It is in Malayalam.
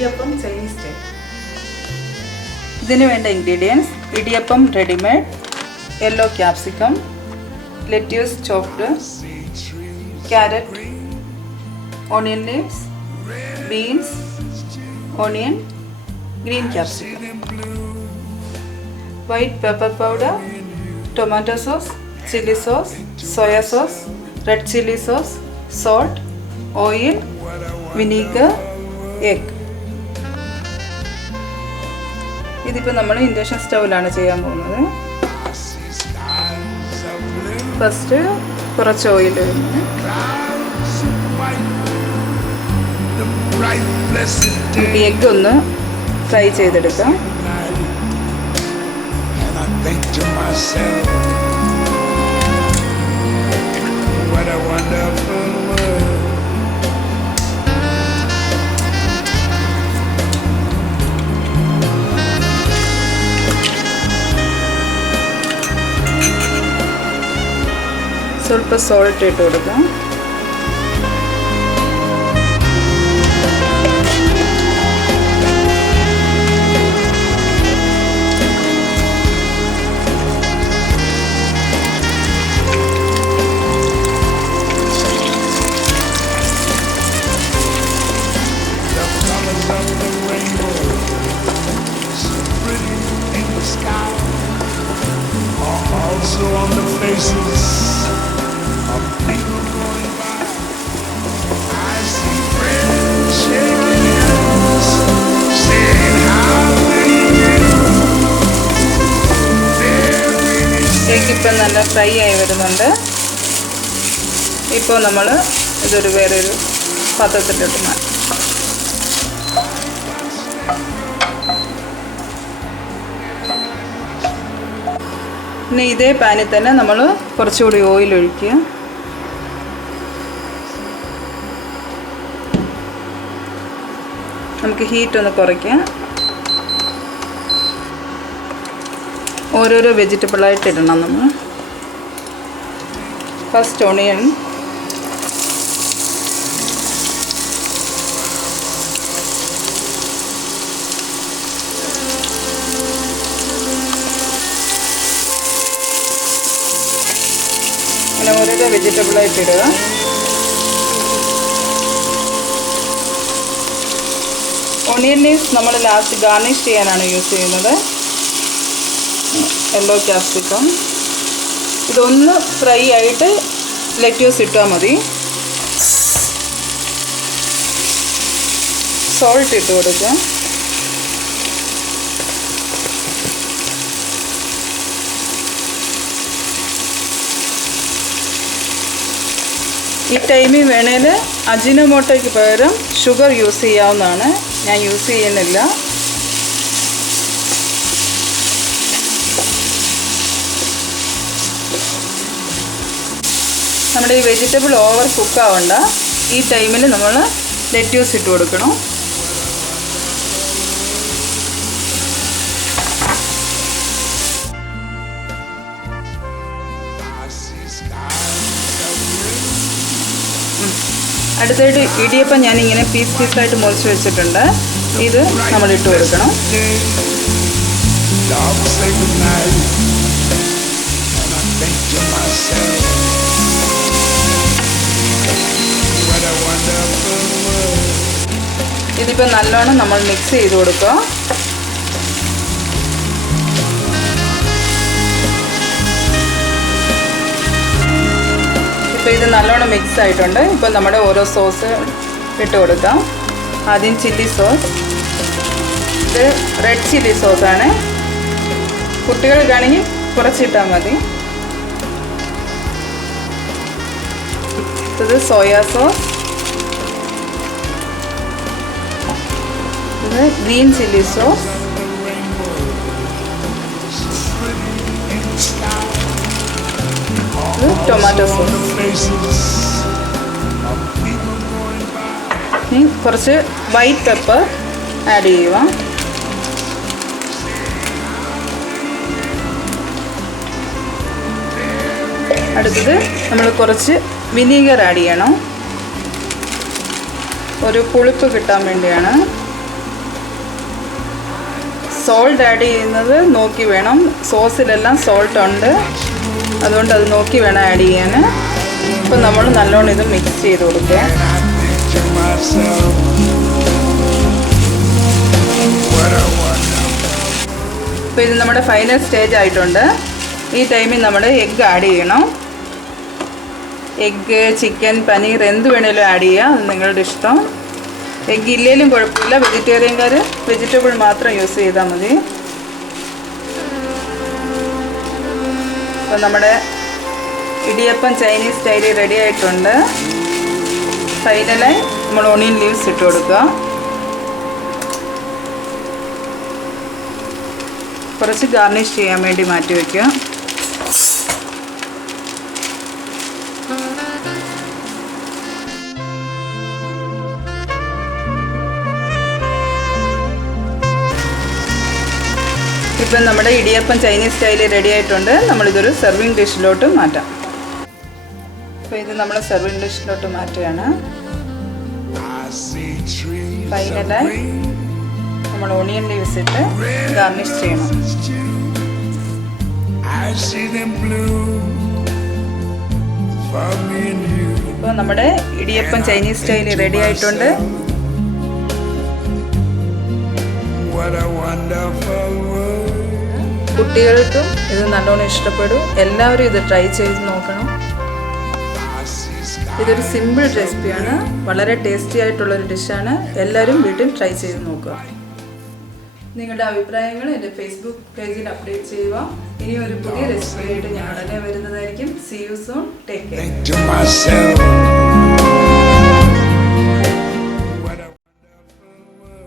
Idiyappam Chinese style. ഇതിന് വേണ്ട ingredients: idiyappam readymade, yellow capsicum, lettuce chopped, carrot, onion leaves, beans, onion, green capsicum, white pepper powder, tomato sauce, chili sauce, soya sauce, red chili sauce, salt, oil, vinegar, egg. ഇതിപ്പോൾ നമ്മൾ ഇൻഡക്ഷൻ സ്റ്റൗവിലാണ് ചെയ്യാൻ പോകുന്നത്. ഫസ്റ്റ് കുറച്ച് ഓയിൽ ഒഴിച്ച് നമുക്ക് എഗ്ഗ് ഒന്ന് ഫ്രൈ ചെയ്തെടുക്കാം. Think to myself, what a wonderful world. ಸ್ವಲ್ಪ ಸಾಲ್ಟ್ ಇಟ್ಟು കൊടുക്കാം. Also on the faces of people going by, I see friends shaking hands, saying how do you do. Egg ഇപ്പം നല്ല ഫ്രൈ ആയി വരുന്നുണ്ട്. ഇപ്പോൾ നമ്മൾ ഇതൊരു വേറൊരു പാത്രത്തിലോട്ട് മാറ്റാം. ഇനി ഇതേ പാനിൽ തന്നെ നമ്മൾ കുറച്ചുകൂടി ഓയിൽ ഒഴിക്കുക. നമുക്ക് ഹീറ്റ് ഒന്ന് കുറയ്ക്കാം. ഓരോരോ വെജിറ്റബിളായിട്ട് ഇടണം നമ്മൾ. ഫസ്റ്റ് ഓണിയൻ, അങ്ങനെ ഓരോരോ വെജിറ്റബിളായിട്ട് ഇടുക. ഓണിയൻ ലീവ്സ് നമ്മൾ ലാസ്റ്റ് ഗാർണിഷ് ചെയ്യാനാണ് യൂസ് ചെയ്യുന്നത്. യെല്ലോ ക്യാപ്സിക്കം ഇതൊന്ന് ഫ്രൈ ആയിട്ട് ലെറ്റ്യൂസ് ഇട്ടാൽ മതി. സോൾട്ട് ഇട്ട് കൊടുക്കുക. ഈ ടൈമിൽ വേണേൽ അജിനോമോട്ടോയ്ക്ക് പകരം ഷുഗർ യൂസ് ചെയ്യാവുന്നതാണ്. ഞാൻ യൂസ് ചെയ്യുന്നില്ല. നമ്മുടെ ഈ വെജിറ്റബിൾ ഓവർ കുക്കാവണ്ട. ഈ ടൈമിൽ നമ്മൾ ലെറ്റ്യൂസ് ഇട്ട് കൊടുക്കണം. അടുത്തായിട്ട് ഇടിയപ്പം ഞാനിങ്ങനെ പീസ് പീസായിട്ട് മുറിച്ച് വെച്ചിട്ടുണ്ട്. ഇത് നമ്മൾ ഇട്ട് കൊടുക്കണം. ഇതിപ്പോൾ നല്ലോണം നമ്മൾ മിക്സ് ചെയ്ത് കൊടുക്കുക. ഇപ്പോൾ ഇത് നല്ലോണം മിക്സ് ആയിട്ടുണ്ട്. ഇപ്പോൾ നമ്മുടെ ഓരോ സോസ് ഇട്ട് കൊടുക്കാം. ആദ്യം ചില്ലി സോസ്. ഇത് റെഡ് ചില്ലി സോസാണ്. കുട്ടികൾക്കാണെങ്കിൽ കുറച്ചിട്ടാൽ മതി. ഇത് സോയാ സോസ്. ഇത് ഗ്രീൻ ചില്ലി സോസ്. ഇത് ടൊമാറ്റോ സോസ്. ഇനി കുറച്ച് വൈറ്റ് പെപ്പർ ആഡ് ചെയ്യുക. അടുത്തത് നമ്മൾ കുറച്ച് വിനീഗർ ആഡ് ചെയ്യണം. ഒരു പുളിപ്പ് കിട്ടാൻ വേണ്ടിയാണ്. സോൾട്ട് ആഡ് ചെയ്യുന്നത് നോക്കി വേണം. സോസിലെല്ലാം സോൾട്ട് ഉണ്ട്, അതുകൊണ്ട് അത് നോക്കി വേണം ആഡ് ചെയ്യാൻ. അപ്പോൾ നമ്മൾ നല്ലോണം ഇത് മിക്സ് ചെയ്ത് കൊടുക്കുക. അപ്പോൾ ഇത് നമ്മുടെ ഫൈനൽ സ്റ്റേജ് ആയിട്ടുണ്ട്. ഈ ടൈമിൽ നമ്മൾ എഗ്ഗ് ആഡ് ചെയ്യണം. എഗ്ഗ്, ചിക്കൻ, പനീർ എന്ത് വേണേലും ആഡ് ചെയ്യുക, അത് നിങ്ങളുടെ ഇഷ്ടം. എഗ്ഗ് ഇല്ലേലും കുഴപ്പമില്ല, വെജിറ്റേറിയൻകാർ വെജിറ്റബിൾ മാത്രം യൂസ് ചെയ്താൽ മതി. അപ്പോൾ നമ്മുടെ ഇടിയപ്പം ചൈനീസ് സ്റ്റൈലിൽ റെഡി ആയിട്ടുണ്ട്. ഫൈനലായി നമ്മൾ ഓണിയൻ ലീവ്സ് ഇട്ട് കൊടുക്കുക. കുറച്ച് ഗാർണിഷ് ചെയ്യാൻ വേണ്ടി മാറ്റി വയ്ക്കുക. ഇപ്പം നമ്മുടെ ഇടിയപ്പം ചൈനീസ് സ്റ്റൈലിൽ റെഡി ആയിട്ടുണ്ട്. നമ്മളിതൊരു സെർവിങ് ഡിഷിലോട്ട് മാറ്റാം. അപ്പോൾ ഇത് നമ്മൾ സെർവിങ് ഡിഷിലോട്ട് മാറ്റുകയാണ്. ഫൈനലായി നമ്മൾ ഓണിയൻ ലീവ്സ് ഇട്ട് ഗാർണിഷ് ചെയ്യണം. ഇപ്പോൾ നമ്മുടെ ഇടിയപ്പം ചൈനീസ് സ്റ്റൈലിൽ റെഡി ആയിട്ടുണ്ട്. കുട്ടികൾക്കും ഇത് നല്ലോണം ഇഷ്ടപ്പെടും. എല്ലാവരും ഇത് ട്രൈ ചെയ്ത് നോക്കണം. ഇതൊരു സിമ്പിൾ റെസിപ്പിയാണ്, വളരെ ടേസ്റ്റി ആയിട്ടുള്ളൊരു ഡിഷാണ്. എല്ലാവരും വീട്ടിൽ ട്രൈ ചെയ്ത് നോക്കുക. നിങ്ങളുടെ അഭിപ്രായങ്ങൾ എൻ്റെ ഫേസ്ബുക്ക് പേജിൽ അപ്ഡേറ്റ് ചെയ്യുക. ഇനി ഒരു പുതിയ റെസിപ്പിയായിട്ട് ഞാൻ ഉടനെ വരുന്നതായിരിക്കും. See you soon. Take care.